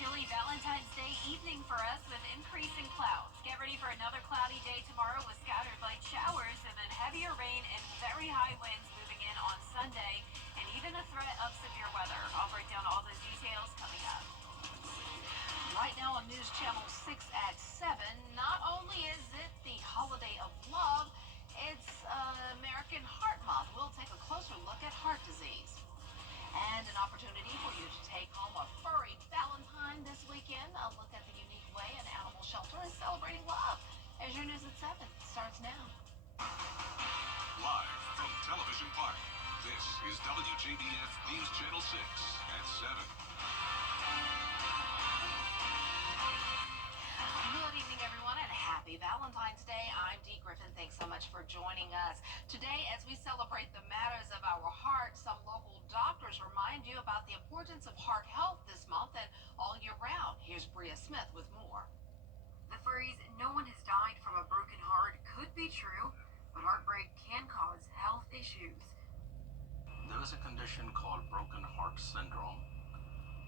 chilly Valentine's Day evening for us with increasing clouds. Get ready for another cloudy day tomorrow with scattered light showers and then heavier rain and very high winds moving in on Sunday and even a threat of severe weather. I'll break down all those details coming up. Right now on News Channel 6 at 7, not only is it the holiday of love, it's American Heart Month. We'll take a closer look at heart disease. And an opportunity for you to take home a furry Valentine this weekend. A look at the unique way an animal shelter is celebrating love. As your news at 7 starts now. Live from Television Park, this is WJBF News Channel 6 at 7. Good evening, everyone, and happy Valentine's Day. I'm Dee Griffin. Thanks so much for joining us. Today, as we celebrate the matters of our heart, some local doctors remind you about the importance of heart health this month and all year round. Here's Bria Smith with more. The phrase, "no one has died from a broken heart," could be true, but heartbreak can cause health issues. There is a condition called broken heart syndrome,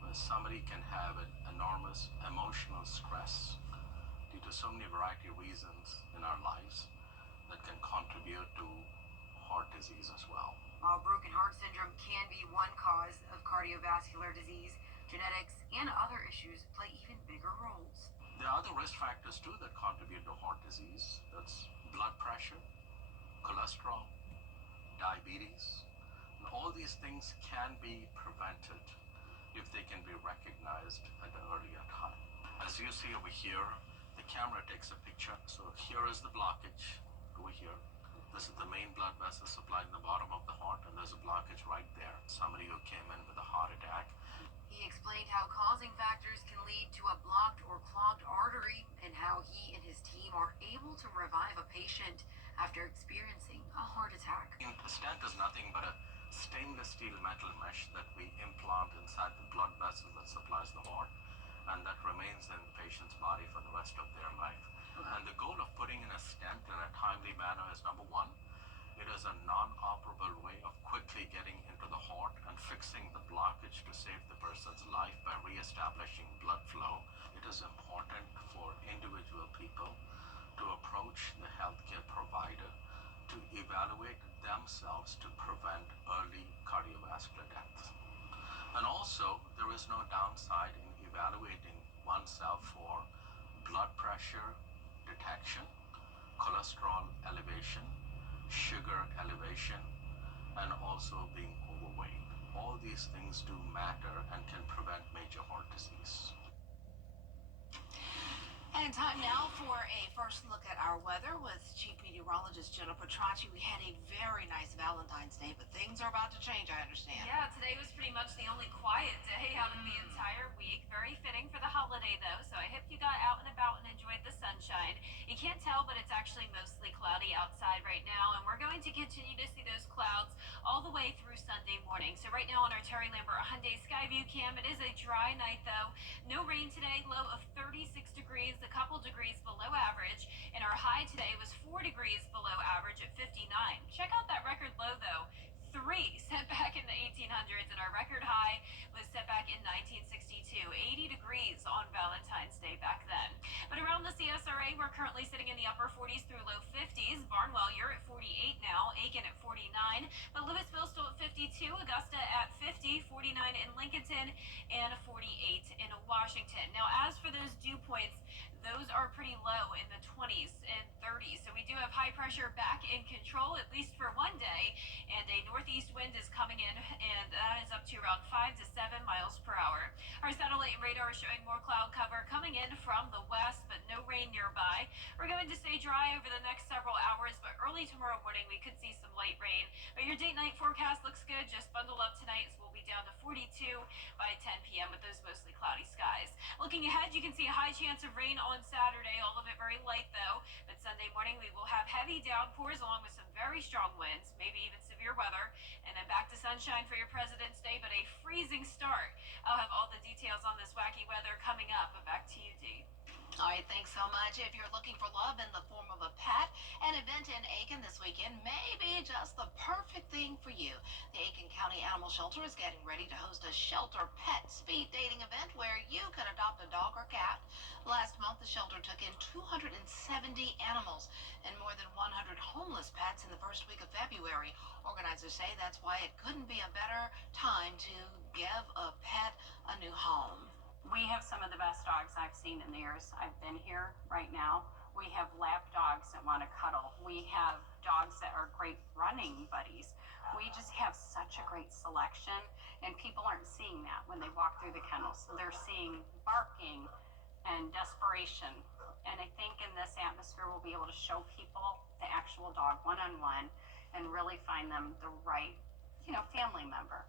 where somebody can have an enormous emotional stress due to so many variety of reasons in our lives that can contribute to heart disease as well. While broken heart syndrome can be one cause of cardiovascular disease, genetics and other issues play even bigger roles. There are other risk factors too that contribute to heart disease. That's blood pressure, cholesterol, diabetes. And all these things can be prevented if they can be recognized at an earlier time. As you see over here, the camera takes a picture. So here is the blockage over here. This is the main blood vessel supplied in the bottom of the heart, and there's a blockage right there. Somebody who came in with a heart attack. He explained how causing factors can lead to a blocked or clogged artery and how he and his team are able to revive a patient after experiencing a heart attack. A stent is nothing but a stainless steel metal mesh that we implant inside the blood vessel that supplies the heart, and that remains in the patient's body for the rest of their life. And the goal of putting in a stent in a timely manner is, number one, it is a non-operable way of quickly getting into the heart and fixing the blockage to save the person's life by re-establishing blood flow. It is important for individual people to approach the healthcare provider to evaluate themselves to prevent early cardiovascular deaths. And also, there is no downside in evaluating oneself for blood pressure detection, cholesterol elevation, sugar elevation, and also being overweight. All these things do matter and can prevent major heart disease. And time now for a first look at our weather with Chief Meteorologist Jennifer Tracci. We had a very nice Valentine's Day, but things are about to change, I understand. Yeah, today was pretty much the only quiet day out of the entire week. Very fitting for the holiday, though, so I hope you got out and about and enjoyed the sunshine. You can't tell, but it's actually mostly cloudy outside right now, and we're going to continue to see those clouds all the way through Sunday morning. So right now on our Terry Lambert Hyundai Skyview cam, it is a dry night, though. No rain today, low of 36 degrees. A couple degrees below average, and our high today was 4 degrees below average at 59. Check out that record low, though. 3 set back in the 1800s, and our record high was set back in 1962. 80 degrees on Valentine's Day back then. But around the CSRA, we're currently sitting in the upper 40s through low 50s. Barnwell, you're at 48 now. Aiken at 49. But Louisville still at 52. Augusta at 50. 49 in Lincolnton, and 48 in Washington. Now, as for those dew points, those are pretty low in the 20s and 30s. So we do have high pressure back in control, at least for one day. And a northeast wind is coming in, and that is up to around 5 to 7 miles per hour. Our satellite radar is showing more cloud cover coming in from the west, but no rain nearby. We're going to stay dry over the next several hours, but early tomorrow morning we could see some light rain. But your date night forecast looks good. Just bundle up tonight, as we'll be down to 42 by 10 p.m. with those mostly cloudy skies. Looking ahead, you can see a high chance of rain on Saturday, all of it very light though. But Sunday morning we will have heavy downpours along with some very strong winds, maybe even severe weather, and then back to sunshine for your President's Day, but a freezing start. I'll have all the details on this wacky weather coming up, but back to you, Dee. All right, thanks so much. If you're looking for love in the form of a pet, an event in Aiken this weekend may be just the perfect thing for you. The Aiken County Animal Shelter is getting ready to host a shelter pet speed dating event where you can adopt a dog or cat. Last month, the shelter took in 270 animals and more than 100 homeless pets in the first week of February. Organizers say that's why it couldn't be a better time to give a pet a new home. We have some of the best dogs I've seen in the years I've been here right now. We have lap dogs that want to cuddle. We have dogs that are great running buddies. We just have such a great selection, and people aren't seeing that when they walk through the kennels. They're seeing barking and desperation. And I think in this atmosphere, we'll be able to show people the actual dog one-on-one and really find them the right, family member.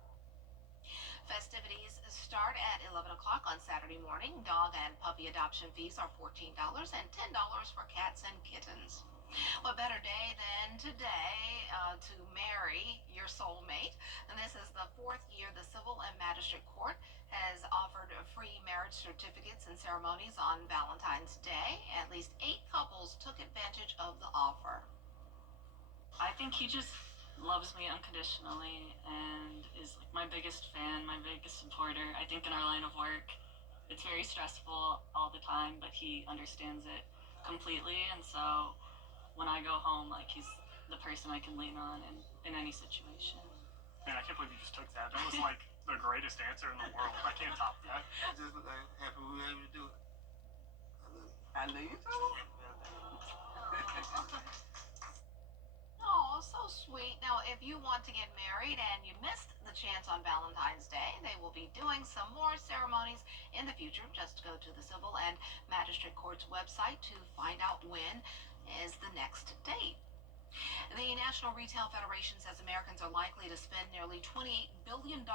Festivities start at 11 o'clock on Saturday morning. Dog and puppy adoption fees are $14 and $10 for cats and kittens. What better day than today to marry your soulmate? And this is the fourth year the Civil and Magistrate Court has offered free marriage certificates and ceremonies on Valentine's Day. At least 8 couples took advantage of the offer. I think he just loves me unconditionally and is like my biggest fan, my biggest supporter. I think in our line of work, it's very stressful all the time, but he understands it completely. And so when I go home, like, he's the person I can lean on in any situation. Man, I can't believe you just took that. That was like the greatest answer in the world. I can't top that. I just like happy we were able to do it. I know you too. Oh, so sweet. Now, if you want to get married and you missed the chance on Valentine's Day, they will be doing some more ceremonies in the future. Just go to the Civil and Magistrate Court's website to find out when is the next date. The National Retail Federation says Americans are likely to spend nearly $28 billion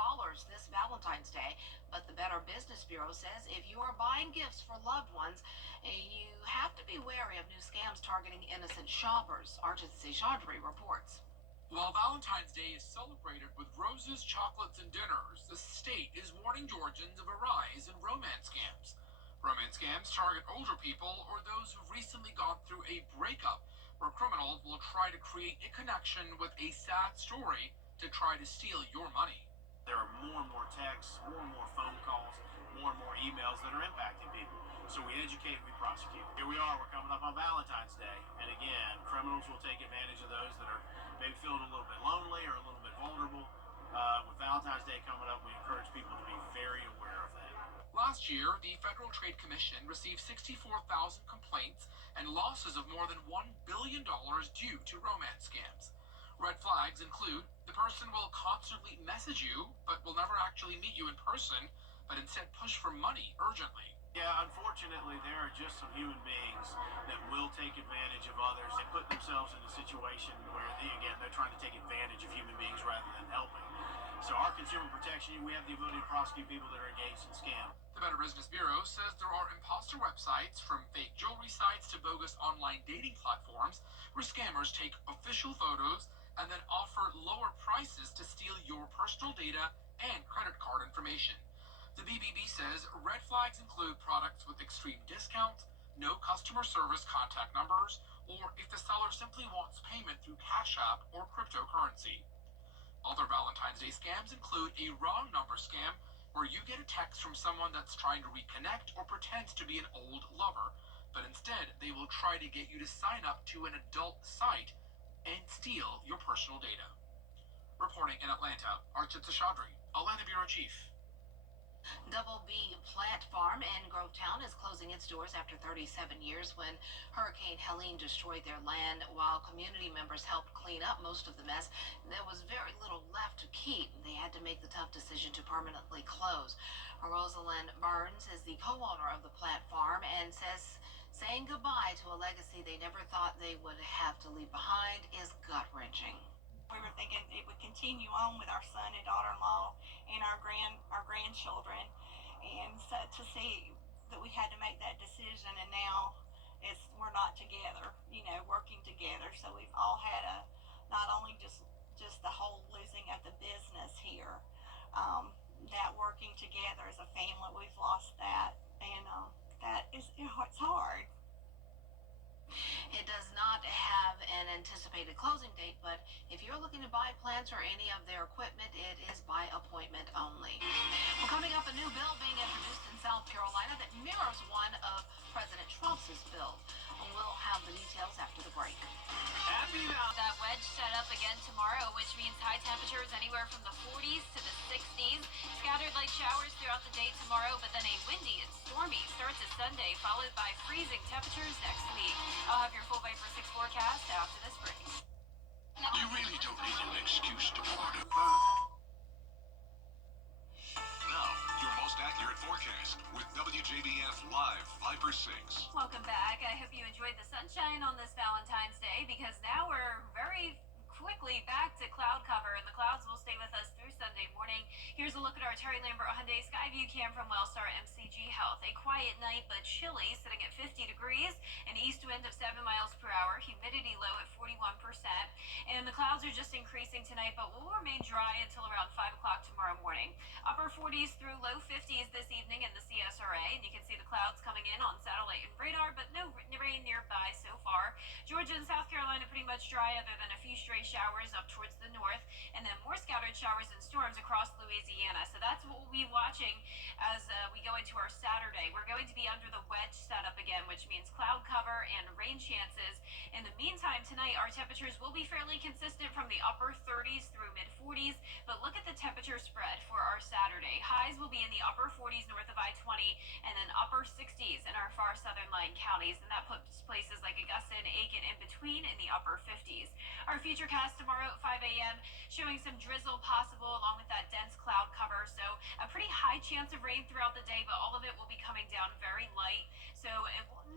this Valentine's Day, but the Better Business Bureau says if you are buying gifts for loved ones, you have to be wary of new scams targeting innocent shoppers. Arjit Chaudhry reports. While Valentine's Day is celebrated with roses, chocolates, and dinners, the state is warning Georgians of a rise in romance scams. Romance scams target older people or those who've recently gone through a breakup, where criminals will try to create a connection with a sad story to try to steal your money. There are more and more texts, more and more phone calls, more and more emails that are impacting people. So we educate and we prosecute. Here we are, we're coming up on Valentine's Day, and again, criminals will take advantage of those that are maybe feeling a little bit lonely or a little bit vulnerable. With Valentine's Day coming up, we encourage people to be very aware of that. Last year, the Federal Trade Commission received 64,000 complaints and losses of more than $1 billion due to romance scams. Red flags include the person will constantly message you, but will never actually meet you in person, but instead push for money urgently. Yeah, unfortunately, there are just some human beings that will take advantage of others and put themselves in a situation where, again, they're trying to take advantage of human beings rather than helping. So our consumer protection, we have the ability to prosecute people that are engaged in scam. The Better Business Bureau says there are imposter websites, from fake jewelry sites to bogus online dating platforms, where scammers take official photos and then offer lower prices to steal your personal data and credit card information. The BBB says red flags include products with extreme discounts, no customer service contact numbers, or if the seller simply wants payment through Cash App or cryptocurrency. Other Valentine's Day scams include a wrong number scam, where you get a text from someone that's trying to reconnect or pretends to be an old lover, but instead they will try to get you to sign up to an adult site and steal your personal data. Reporting in Atlanta, Arjit Chaudhry, Atlanta Bureau Chief. Double B Plant Farm in Grovetown is closing its doors after 37 years when Hurricane Helene destroyed their land. While community members helped clean up most of the mess, there was very little left to keep. They had to make the tough decision to permanently close. Rosalind Burns is the co-owner of the plant farm and says saying goodbye to a legacy they never thought they would have to leave behind is gut-wrenching. We were thinking it would continue on with our son and daughter-in-law and our grandchildren, and so to see that we had to make that decision, and now we're not together, working together. So we've all had not only just the whole losing of the business here, that working together as a family, we've lost that, and that is it's hard. It does not have an anticipated closing date, but if you're looking to buy plants or any of their equipment, it is buy a South Carolina that mirrors one of President Trump's bill. We'll have the details after the break. That wedge set up again tomorrow, which means high temperatures anywhere from the 40s to the 60s. Scattered light showers throughout the day tomorrow, but then a windy and stormy start to Sunday, followed by freezing temperatures next week. I'll have your full Viper 6 forecast after this break. You really don't need an excuse to party. Now, your most accurate forecast with WJBF Live Viper 6. Welcome back. I hope you enjoyed the sunshine on this Valentine's Day, because now we're very quickly back to cloud cover, and the clouds will stay with us through Sunday morning. Here's a look at our Terry Lambert Hyundai Skyview cam from Wellstar MCG Health. A quiet night, but chilly, sitting at 50 degrees, an east wind of 7 miles per hour, humidity low at 41%, and the clouds are just increasing tonight, but will remain dry until around 5 o'clock tomorrow morning. Upper 40s through low 50s this evening in the CSRA, and you can see the clouds coming in on satellite and radar, but no rain nearby so far. Georgia and South Carolina pretty much dry, other than a few stray showers up towards the north, and then more scattered showers and storms across Louisiana. So that's what we'll be watching as we go into our Saturday. We're going to be under the wedge setup again, which means cloud cover and rain chances. In the meantime, tonight our temperatures will be fairly consistent from the upper 30s through mid 40s, but look at the temperature spread for our Saturday. Highs will be in the upper 40s north of I-20, and then upper 60s in our far southern lying counties, and that puts places like Augusta and Aiken in between in the upper 50s. Our futurecast tomorrow at 5 a.m. showing some drizzle possible along with that dense cloud cover, so a pretty high chance of rain throughout the day, but all of it will be coming down very light, so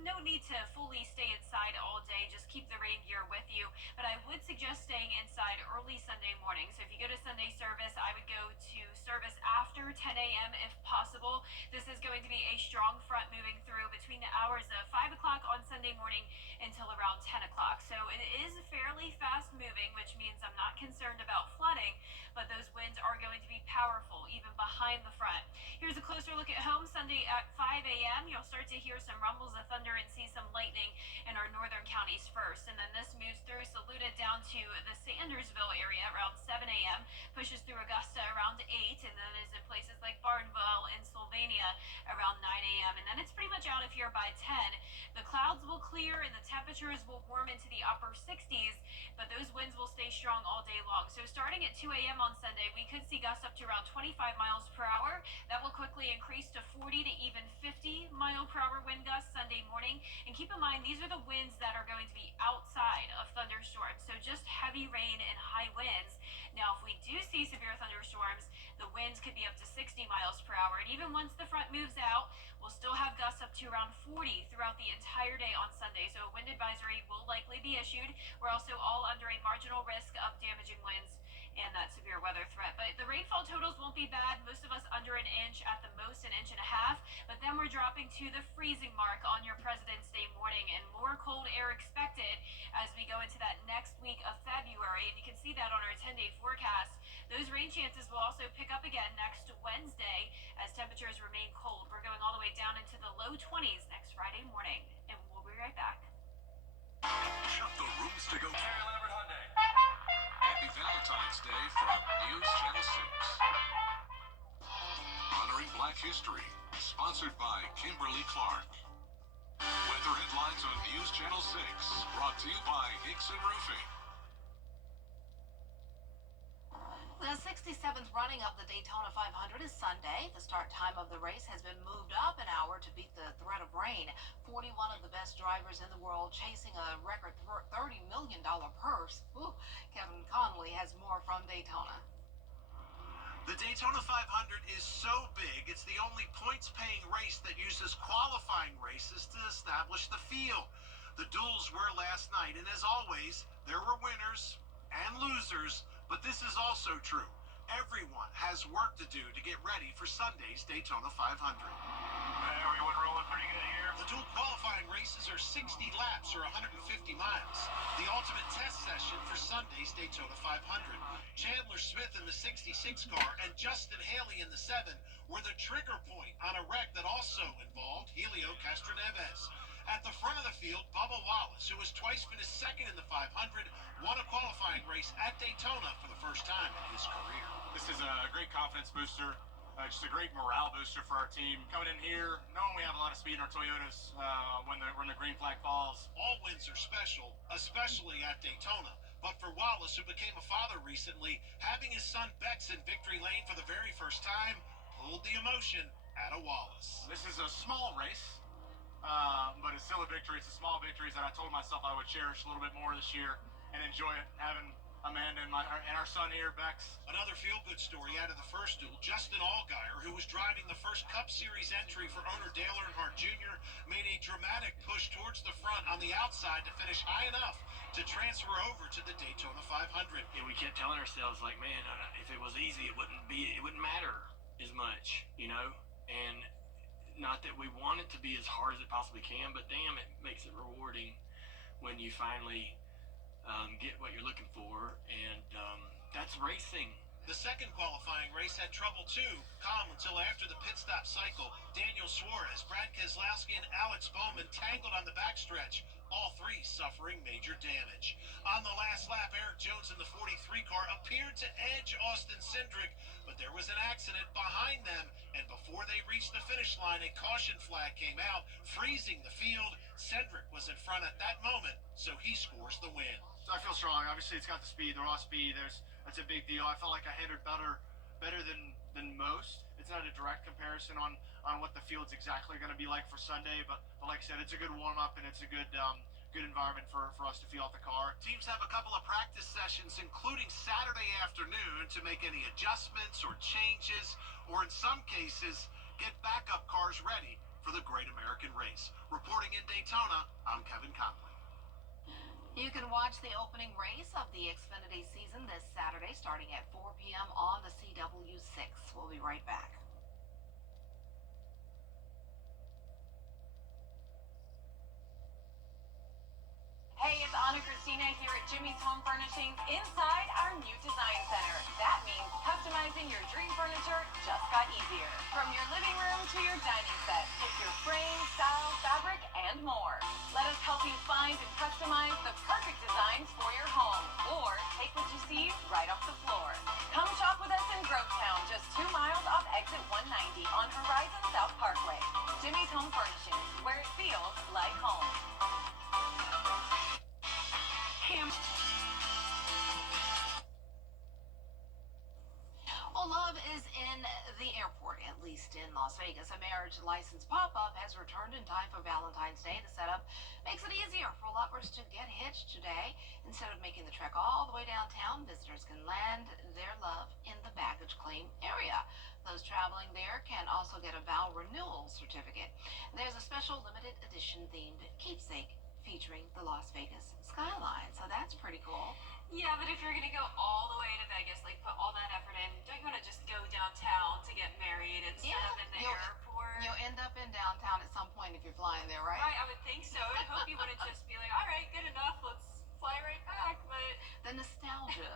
no need to fully stay inside all day. Just keep the rain gear with you, but I would suggest staying inside early Sunday morning. So if you go to Sunday service, I would go to service after 10 a.m. if possible. This is going to be a strong front moving through between the hours of 5 o'clock on Sunday morning until around 10 o'clock. So it is fairly fast moving, which means I'm not concerned about flooding, but those winds are going to be powerful even behind the front. Here's a closer look at home Sunday at 5 a.m. You'll start to hear some rumbles of thunder and see some lightning in our northern counties first, and then this moves through Saluda down to the Sandersville area around 7 a.m., pushes through Augusta around 8, and then is in places like Barnville and Sylvania around 9 a.m., and then it's pretty much out of here by 10. The clouds will clear and the temperatures will warm into the upper 60s, but those winds will stay strong all day long. So starting at 2 a.m. on Sunday, we could see gusts up to around 25 miles per hour. That will quickly increase to 40 to even 50 mile per hour wind gusts Sunday morning. And keep in mind, these are the winds that are going to be outside of thunderstorms, so just heavy rain and high winds. Now, if we do see severe thunderstorms, the winds could be up to 60 miles per hour. And even once the front moves out, we'll still have gusts up to around 40 throughout the entire day on Sunday. So a wind advisory will likely be issued. We're also all under a marginal risk of damaging winds and that severe weather threat. But the rainfall totals won't be bad. Most of us under an inch, at the most an inch and a half. But then we're dropping to the freezing mark on your President's Day morning, and more cold air expected as we go into that next week of February. And you can see that on our 10-day forecast. Those rain chances will also pick up again next Wednesday as temperatures remain cold. We're going all the way down into the low 20s next Friday morning, and we'll be right back. Shut the rooms to go. Terry Lambert Hyundai. Happy Valentine's Day from News Channel 6. Honoring Black History, sponsored by Kimberly Clark. Weather headlines on News Channel 6, brought to you by Hickson Roofing. The 67th running of the Daytona 500 is Sunday. The start time of the race has been moved up an hour to beat the threat of rain. 41 of the best drivers in the world chasing a record $30 million purse. Ooh, Kevin Conley has more from Daytona. The Daytona 500 is so big, it's the only points-paying race that uses qualifying races to establish the field. The duels were last night, and as always, there were winners and losers, but this is also true. Everyone has work to do to get ready for Sunday's Daytona 500. Everyone rolling pretty good here. The dual qualifying races are 60 laps or 150 miles. The ultimate test session for Sunday's Daytona 500. Chandler Smith in the 66 car and Justin Haley in the 7 were the trigger point on a wreck that also involved Helio Castroneves. At the front of the field, Bubba Wallace, who has twice finished second in the 500, won a qualifying race at Daytona for the first time in his career. This is a great confidence booster. Just a great morale booster for our team. Coming in here, knowing we have a lot of speed in our Toyotas when the green flag falls. All wins are special, especially at Daytona. But for Wallace, who became a father recently, having his son Bex in victory lane for the very first time pulled the emotion out of Wallace. This is a small race, but it's still a victory. It's the small victories that I told myself I would cherish a little bit more this year and enjoy it, having Amanda and our son here, Bex. Another feel-good story out of the first duel. Justin Allgaier, who was driving the first Cup Series entry for owner Dale Earnhardt Jr., made a dramatic push towards the front on the outside to finish high enough to transfer over to the Daytona 500. And we kept telling ourselves, like, man, if it was easy, it wouldn't matter as much, you know. And not that we want it to be as hard as it possibly can, but damn, it makes it rewarding when you finally get what you're looking for, and that's racing. The second qualifying race had trouble too. Calm until after the pit stop cycle. Daniel Suarez, Brad Keselowski, and Alex Bowman tangled on the backstretch, all three suffering major damage. On the last lap, Eric Jones in the 43 car appeared to edge Austin Cindric, but there was an accident behind them, and before they reached the finish line, a caution flag came out, freezing the field. Cindric was in front at that moment, so he scores the win. So I feel strong. Obviously, it's got the speed, the raw speed. That's a big deal. I felt like I handled better than most. It's not a direct comparison on what the field's exactly going to be like for Sunday, but like I said, it's a good warm-up, and it's a good environment for us to feel out the car. Teams have a couple of practice sessions, including Saturday afternoon, to make any adjustments or changes, or in some cases, get backup cars ready for the Great American Race. Reporting in Daytona, I'm Kevin Conley. You can watch the opening race of the Xfinity season this Saturday starting at 4 p.m. on the CW6. We'll be right back. Hey, it's Anna Christina here at Jimmy's Home Furnishings inside our new design center. That means customizing your dream furniture just got easier. From your living room to your dining set, pick your frame, style, fabric, and more. Let us help you find and customize the perfect designs for your home, or take what you see right off the floor. Come shop with us in Grovetown, just 2 miles off exit 190 on Horizon South Parkway. Jimmy's Home Furnishings, where it feels like home. Well, love is in the airport, at least in Las Vegas. A marriage license pop-up has returned in time for Valentine's Day. The setup makes it easier for lovers to get hitched today. Instead of making the trek all the way downtown, visitors can land their love in the baggage claim area. Those traveling there can also get a vow renewal certificate. There's a special limited edition themed keepsake featuring the Las Vegas skyline, so that's pretty cool. Yeah, but if you're gonna go all the way to Vegas, like put all that effort in, don't you want to just go downtown to get married instead of in the airport? You'll end up in downtown at some point if you're flying there, right? Right, I would think so. I hope you wouldn't just be like, all right, good enough, let's fly right back. But the nostalgia,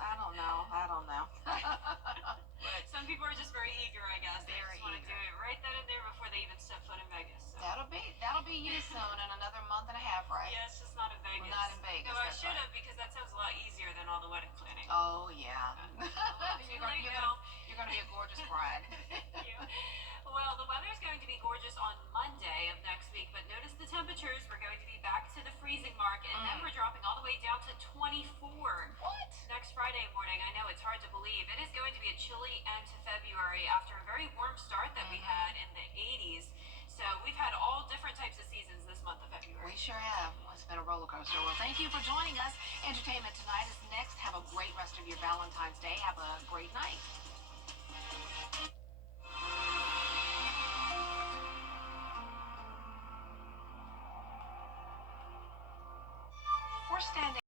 I don't know. But some people are just very eager, I guess. They Very just want to eager. do it right then and there before they even step foot in Vegas. So. That'll be you soon in another month and a half, right? Yeah, it's just not in Vegas. Not in Vegas. No, I that's should right. have because that sounds a lot easier than all the wedding planning. Oh yeah. Too late now. You're gonna be a gorgeous bride. Thank you. Well, the weather's going to be gorgeous on Monday of next week, but notice the temperatures. We're going to be back to the freezing mark, and then we're dropping all the way down to 24. What? Next Friday morning. I know it's hard to believe. It is going to be a chilly end to February after a very warm start that we had in the 80s. So we've had all different types of seasons this month of February. We sure have. It's been a roller coaster. Well, thank you for joining us. Entertainment Tonight is next. Have a great rest of your Valentine's Day. Have a great night.